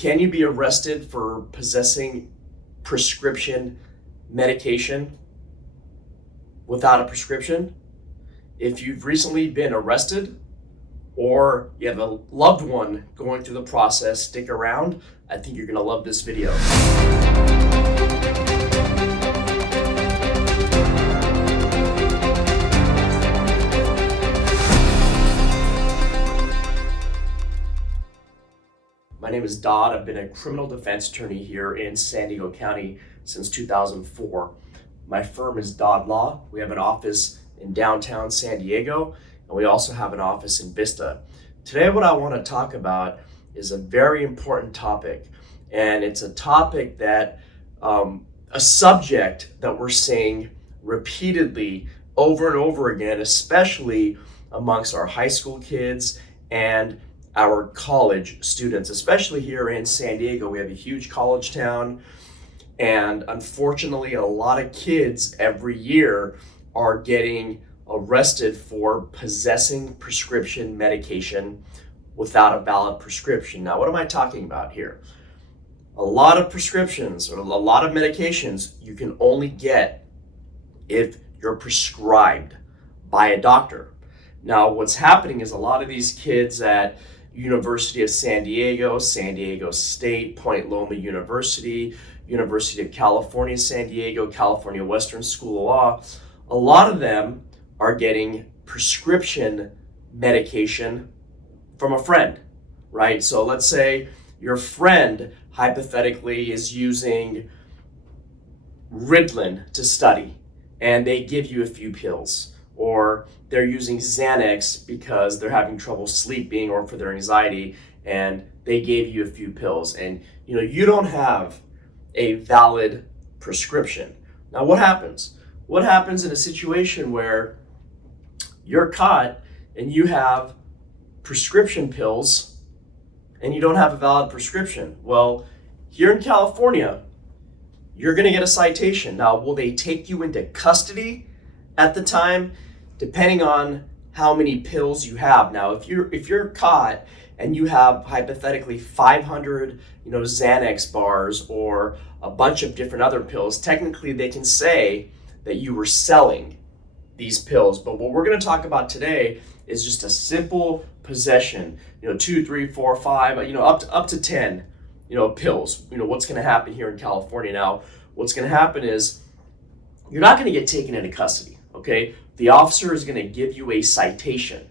Can you be arrested for possessing prescription medication without a prescription? If you've recently been arrested or you have a loved one going through the process, stick around. I think you're gonna love this video. My name is Dod. I've been a criminal defense attorney here in San Diego County since 2004. My firm is Dod Law. We have an office in downtown San Diego, and we also have an office in Vista. Today, what I want to talk about is a very important topic, and it's a topic that, a subject that we're seeing repeatedly over and over again, especially amongst our high school kids and our college students, especially here in San Diego. We have a huge college town, and unfortunately, a lot of kids every year are getting arrested for possessing prescription medication without a valid prescription. Now, what am I talking about here? A lot of prescriptions or a lot of medications you can only get if you're prescribed by a doctor. Now, what's happening is a lot of these kids at University of San Diego, San Diego State, Point Loma University, University of California, San Diego, California Western School of Law, a lot of them are getting prescription medication from a friend, right? So let's say your friend hypothetically is using Ritalin to study, and they give you a few pills, or they're using Xanax because they're having trouble sleeping or for their anxiety, and they gave you a few pills, and you don't have a valid prescription. Now, what happens? What happens in a situation where you're caught and you have prescription pills and you don't have a valid prescription? Well, here in California, you're going to get a citation. Now, will they take you into custody at the time? Depending on how many pills you have. Now, if you're caught and you have hypothetically 500, Xanax bars or a bunch of different other pills, technically they can say that you were selling these pills. But what we're going to talk about today is just a simple possession. 2, 3, 4, 5, up to 10, pills. What's going to happen here in California now? What's going to happen is you're not going to get taken into custody. Okay, the officer is going to give you a citation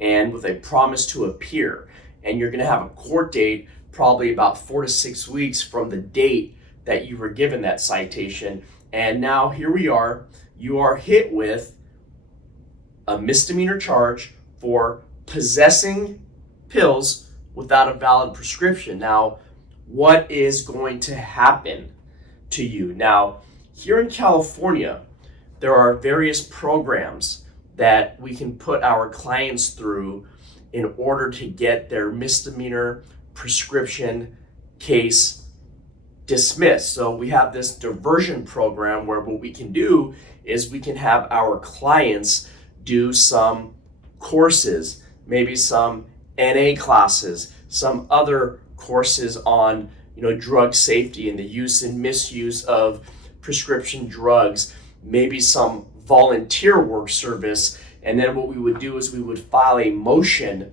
and with a promise to appear, and you're going to have a court date probably about 4 to 6 weeks from the date that you were given that citation. And now here we are, you are hit with a misdemeanor charge for possessing pills without a valid prescription. Now, what is going to happen to you? Now, here in California, there are various programs that we can put our clients through in order to get their misdemeanor prescription case dismissed. So we have this diversion program where what we can do is we can have our clients do some courses, maybe some NA classes, some other courses on drug safety and the use and misuse of prescription drugs, maybe some volunteer work service. And then what we would do is we would file a motion,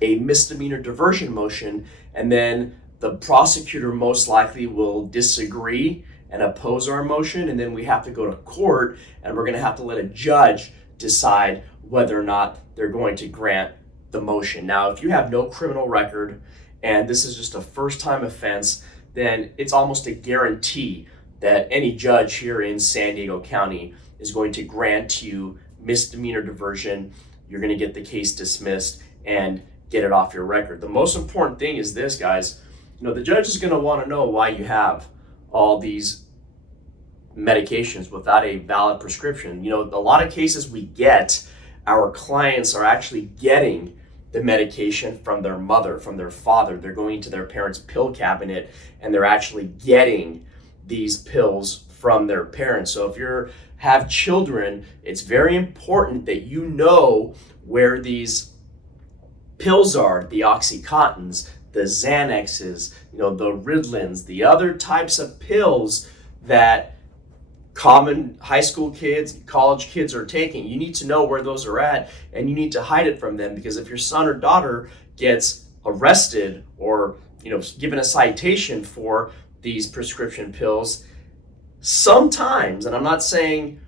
a misdemeanor diversion motion, and then the prosecutor most likely will disagree and oppose our motion, and then we have to go to court, and we're going to have to let a judge decide whether or not they're going to grant the motion. Now, if you have no criminal record and this is just a first-time offense, then it's almost a guarantee that any judge here in San Diego County is going to grant you misdemeanor diversion. You're going to get the case dismissed and get it off your record. The most important thing is this, guys. The judge is going to want to know why you have all these medications without a valid prescription. A lot of cases we get, our clients are actually getting the medication from their mother, from their father. They're going to their parents' pill cabinet and they're actually getting these pills from their parents. So if you have children, it's very important that you know where these pills are, the Oxycontins, the Xanaxes, the Ritalins, the other types of pills that common high school kids, college kids are taking. You need to know where those are at, and you need to hide it from them, because if your son or daughter gets arrested or given a citation for these prescription pills, sometimes, and I'm not saying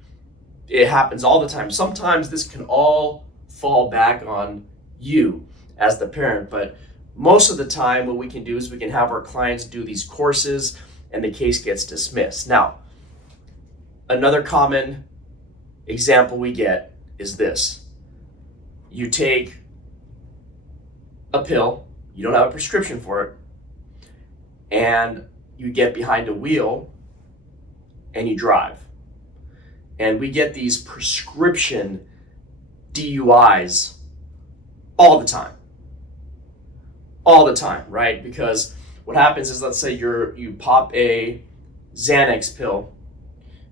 it happens all the time, sometimes this can all fall back on you as the parent. But most of the time what we can do is we can have our clients do these courses and the case gets dismissed. Now, another common example we get is this. You take a pill, you don't have a prescription for it, and you get behind a wheel and you drive. And we get these prescription DUIs all the time. All the time, right? Because what happens is, let's say you pop a Xanax pill,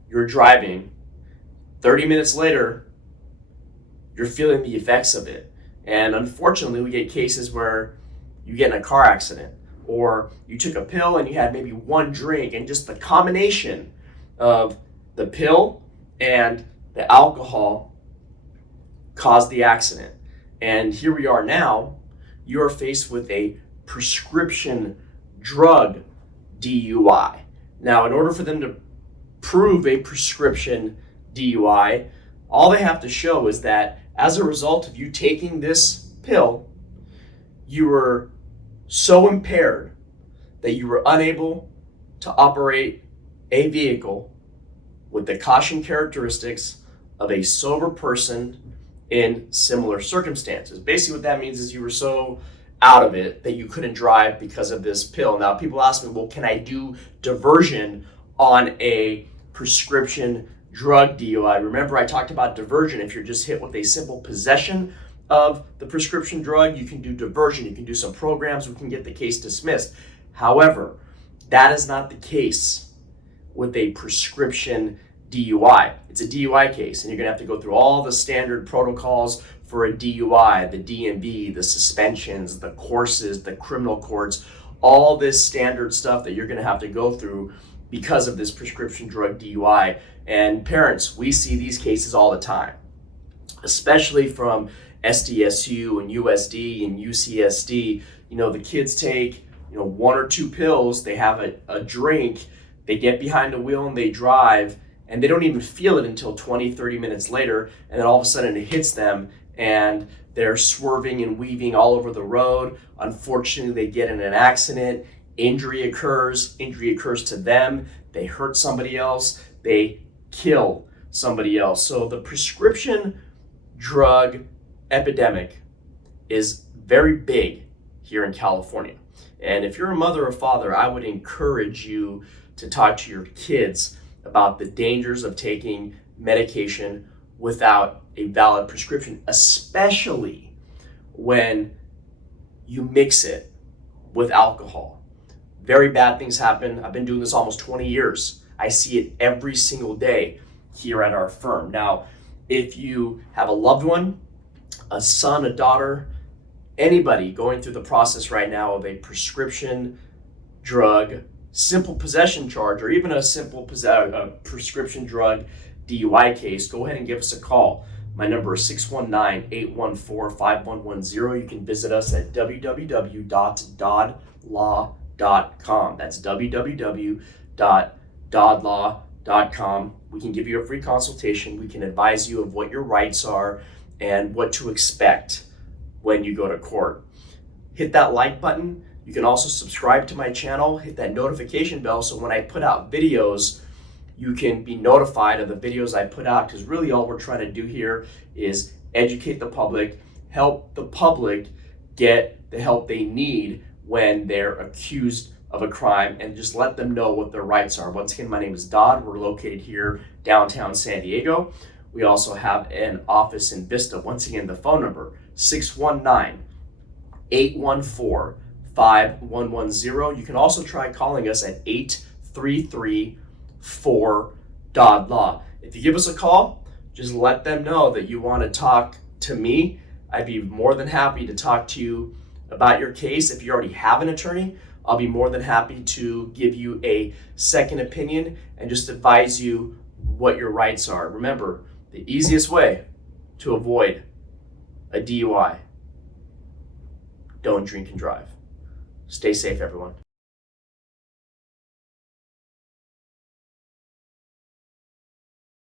you're driving, 30 minutes later, you're feeling the effects of it. And unfortunately, we get cases where you get in a car accident, or you took a pill and you had maybe one drink, and just the combination of the pill and the alcohol caused the accident. And here we are now, you are faced with a prescription drug DUI. Now, in order for them to prove a prescription DUI, all they have to show is that as a result of you taking this pill, you were so impaired that you were unable to operate a vehicle with the caution characteristics of a sober person in similar circumstances. Basically what that means is you were so out of it that you couldn't drive because of this pill. Now, people ask me, well, can I do diversion on a prescription drug DUI? Remember, I talked about diversion. If you're just hit with a simple possession of the prescription drug, you can do diversion. You can do some programs. We can get the case dismissed. However, that is not the case with a prescription DUI. It's a DUI case, and you're gonna have to go through all the standard protocols for a DUI, the DMV, the suspensions, the courses, the criminal courts, all this standard stuff that you're gonna have to go through because of this prescription drug DUI. And parents, we see these cases all the time, especially from SDSU and USD and UCSD. The kids take, one or two pills, they have a drink, they get behind the wheel and they drive, and they don't even feel it until 20, 30 minutes later, and then all of a sudden it hits them and they're swerving and weaving all over the road. Unfortunately, they get in an accident, injury occurs to them, they hurt somebody else, they kill somebody else. So the prescription drug epidemic is very big here in California. And if you're a mother or father, I would encourage you to talk to your kids about the dangers of taking medication without a valid prescription, especially when you mix it with alcohol. Very bad things happen. I've been doing this almost 20 years. I see it every single day here at our firm. Now, if you have a loved one, a son, a daughter, anybody going through the process right now of a prescription drug simple possession charge, or even a simple prescription drug DUI case, go ahead and give us a call. My number is 619-814-5110. You can visit us at www.dodlaw.com. That's www.dodlaw.com. We can give you a free consultation. We can advise you of what your rights are and what to expect when you go to court. Hit that like button. You can also subscribe to my channel, hit that notification bell, so when I put out videos, you can be notified of the videos I put out, because really all we're trying to do here is educate the public, help the public get the help they need when they're accused of a crime, and just let them know what their rights are. Once again, my name is Dod. We're located here downtown San Diego. We also have an office in Vista. Once again, the phone number, 619-814-5110. You can also try calling us at 833-4 Law. If you give us a call, just let them know that you want to talk to me. I'd be more than happy to talk to you about your case, if you already have an attorney, I'll be more than happy to give you a second opinion and just advise you what your rights are. Remember, the easiest way to avoid a DUI: don't drink and drive. Stay safe, everyone.